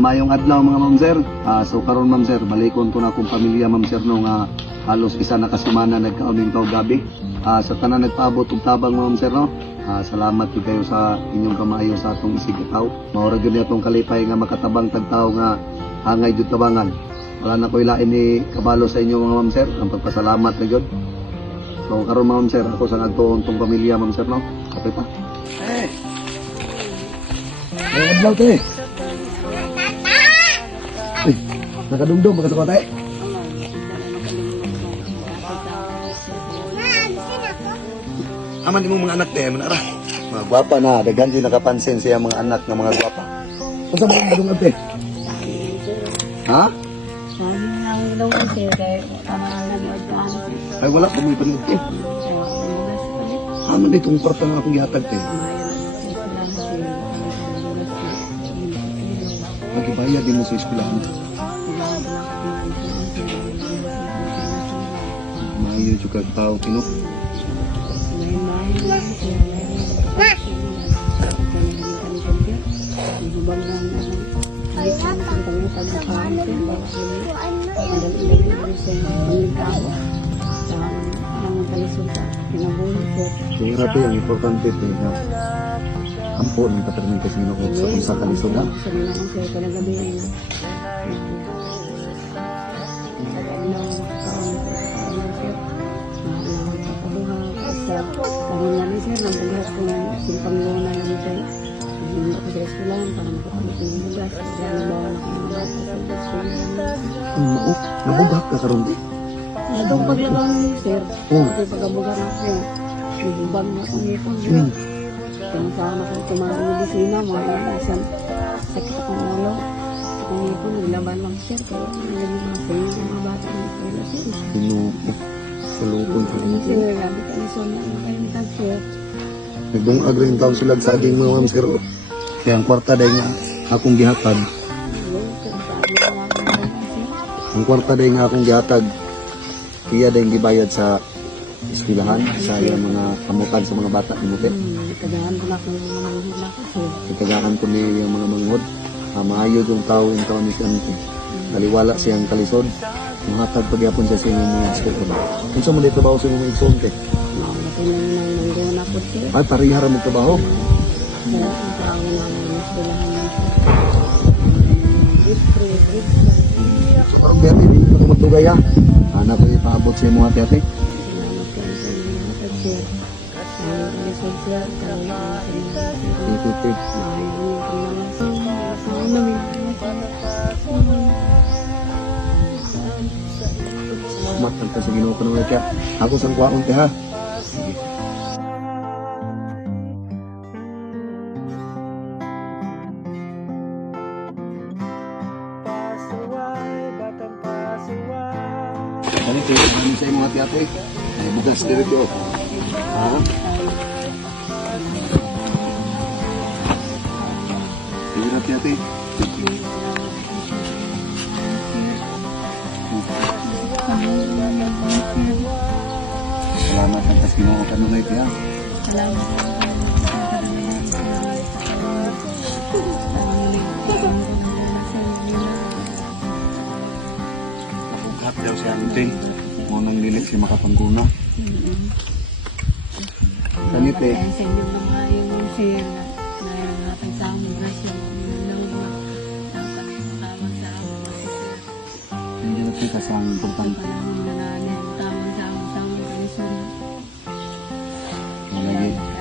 Mayong adlaw mga ma'am sir. So karon ma'am sir, balikon ko na akong pamilya ma'am sir no nga halos isa na kasumana nagkaaming taw gabi. Sa tanan nagpaabot og tabang ma'am sir no. Salamat gyud kayo sa inyong kamayo sa atong isigataw. Maura gyud ni atong kalipay nga makatabang tagtaw nga hangay jud tabangan. Wala na ko ilain ni kabalo sa inyo mga ma'am sir. Ang pagpasalamat na gyud. So karon ma'am sir, ako sa nagtuon tong pamilya ma'am sir no. Kapit pa. Ay adlaw te. Ay, nakadumdum baka sa tayo. Aman imong mga anak te, manara. Mga gwapa na, daghan din nakapansin siya mga anak ng mga gwapa. Unsa man ang dungag te? Ha? Ay wala pa mo ipanood te. Aman itong kwarta nga akong gihatag te. Magibayad din mo sa eskwelahan. Maayo juga tao tinok. Kaya ito yung importante ito na ampun ang katarmin kasi nung sa unsa kalisod na. Oo, nabugat ka karon di. Nadong paglabang sir. Kasi pagkabugan ako, nagubang na akong ipon. Kung saan ako tumarang medisina, mga ilang sakit akong ulo. Akong ipon, naglaban lang sir. Kaya naging mga sayo ng mga bata ng eskwela sir. Salubon ko. Sir, gabi ka iso na ang kainitan sir. Nagdungag rin taon sila sa aging mga ma'am sir. Kaya ang kwarta dahil nga akong gihatag. Ang kwarta dahil nga akong gihatag. Kaya dahil gibayad sa eskwelahan, sa iyang mga kamutan sa mga bata ni Mute. Kagahan ko na akong mga manghod na ako sir. Itagakan ko niya yung mga manghod. Maayod yung tao yung taon ni Sante. Naliwala siyang kalisod. Mahatag pagyapon siya sa inyong mga eskwelahan. Kung sa muli trabaho sa inyong mga igsonte? Nakakapin na yun ang nanggawa na ako sir. Ay, parihara mo trabaho. Kaya ang tao na ang eskwelahan na sir. So, parang berte, hindi na matugay ha. Anak ko ipaabot sa mga ate-ate. Ikuti. Salamat ang sa Ginoo ko naman kaya. Ako sang kwaon te ha. Sige. Kani kayo kami sa mga ate-ate. Ay bukas dito. Ha? Sige na ate-ate. Salamat ang tas Ginoo ka naman ite ha. Nabugat daw siya ante. Munang lilit si makapangguna. Ganit eh. Sa inyo mga yung sir na natang sa among grasyo. Hindi na kita sa importante.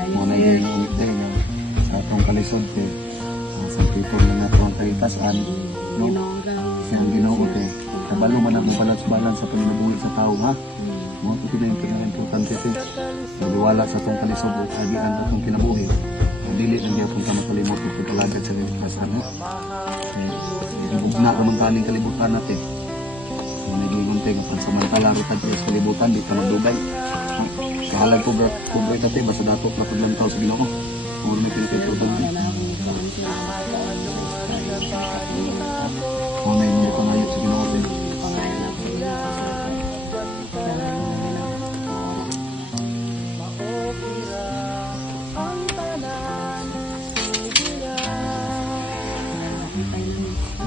Mulai yung umite sa atong kalisod te. Sa people na natong kalitasan. No? Siyang Ginoo te. Kabalo man ang balance sa panginabuhi sa tao ha. Mga ito na yung pinaka-importante te. Naliwala sa atong kalisod at agian sa atong kinabuhi. Dili lang gyapon ta makalimot ito palagad sa kalitasan ha. Nabugna ka man kaning kalibutan natin. Naging te kapag sumantala rin tayo sa kalibutan, di ka magdugay. Kahalag ko bro tate, basta dato kapag lang tao sa Ginoo. Puro na pinipiprodugay. Kung na hindi ko ngayon sa Ginoo din.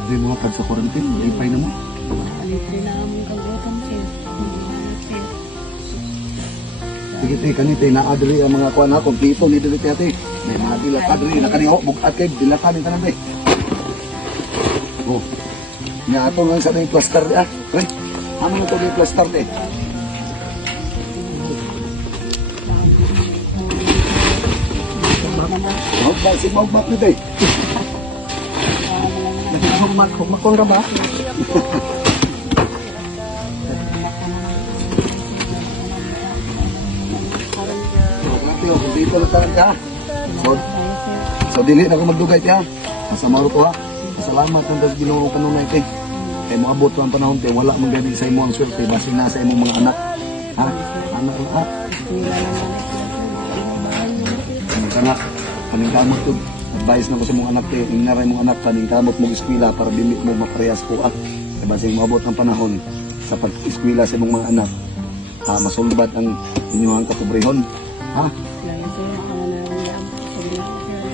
Hindi mo pag sa quarantine, lipay na mo. Alitre na among kagutan, sir. Sir. Sige, te, kanite, naadri ang mga kuha na, kompleto ni Dili Ate. May mga dilakadri, nakaniho, bukat kayo, dilakanin ka na, be. Oh. Nga ato lang sa yung plaster, ah. Pre, ano na ito yung plaster, te? Magbak, si magbak nito, eh. Humakong ra ba? Dito lang tayo ka. So dili na ko magdugay tiya. Sa maro to ha. Salamat ang tas Ginoo kanunay te. Kay moabot ang panahon te wala man gani sa imo ang swerte basi na sa imong mga anak. Ha? Anak lang ha. Kana paningkamot to. Advice na ko sa mga anak te, ingnaray mong anak paningkamot mo eskwela para dili mo maparehas ko ah. Kay basi moabot ang panahon sa pag-eskwela sa imong mga anak. Masulbad ang inyong kapobrehon. Ha? Lagi sir, makawala lang yan. Sabi na sir,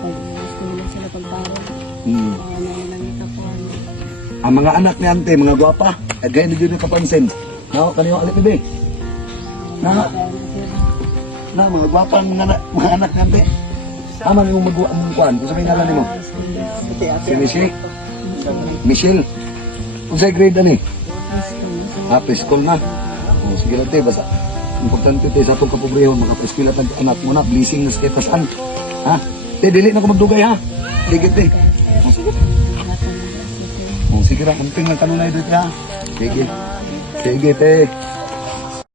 pag gusto nila sila pagtaro, makawala lang yung kapuan. Ang mga anak ni ante, mga gwapa, gaya ni Junior kapansin. No, kaniyo alit ni be. Na, mga gwapa ang mga anak ni ante. Tama ni mong magawa mong kuhan. Kung sabihin nga mo. Si Michelle. Michelle. Kung sa'y grade ani? Preschool na. O, sige lang te, basta. Importante tayo sa itong kapobrehon, makapaeskwela tayo anak mo na, blessing na sa kitasan. Ha? Te, dili na ko magdugay ha. Ligit te. O, sige. O, sige ra, kunting lang kanunay dito ha. Sige. Sige te.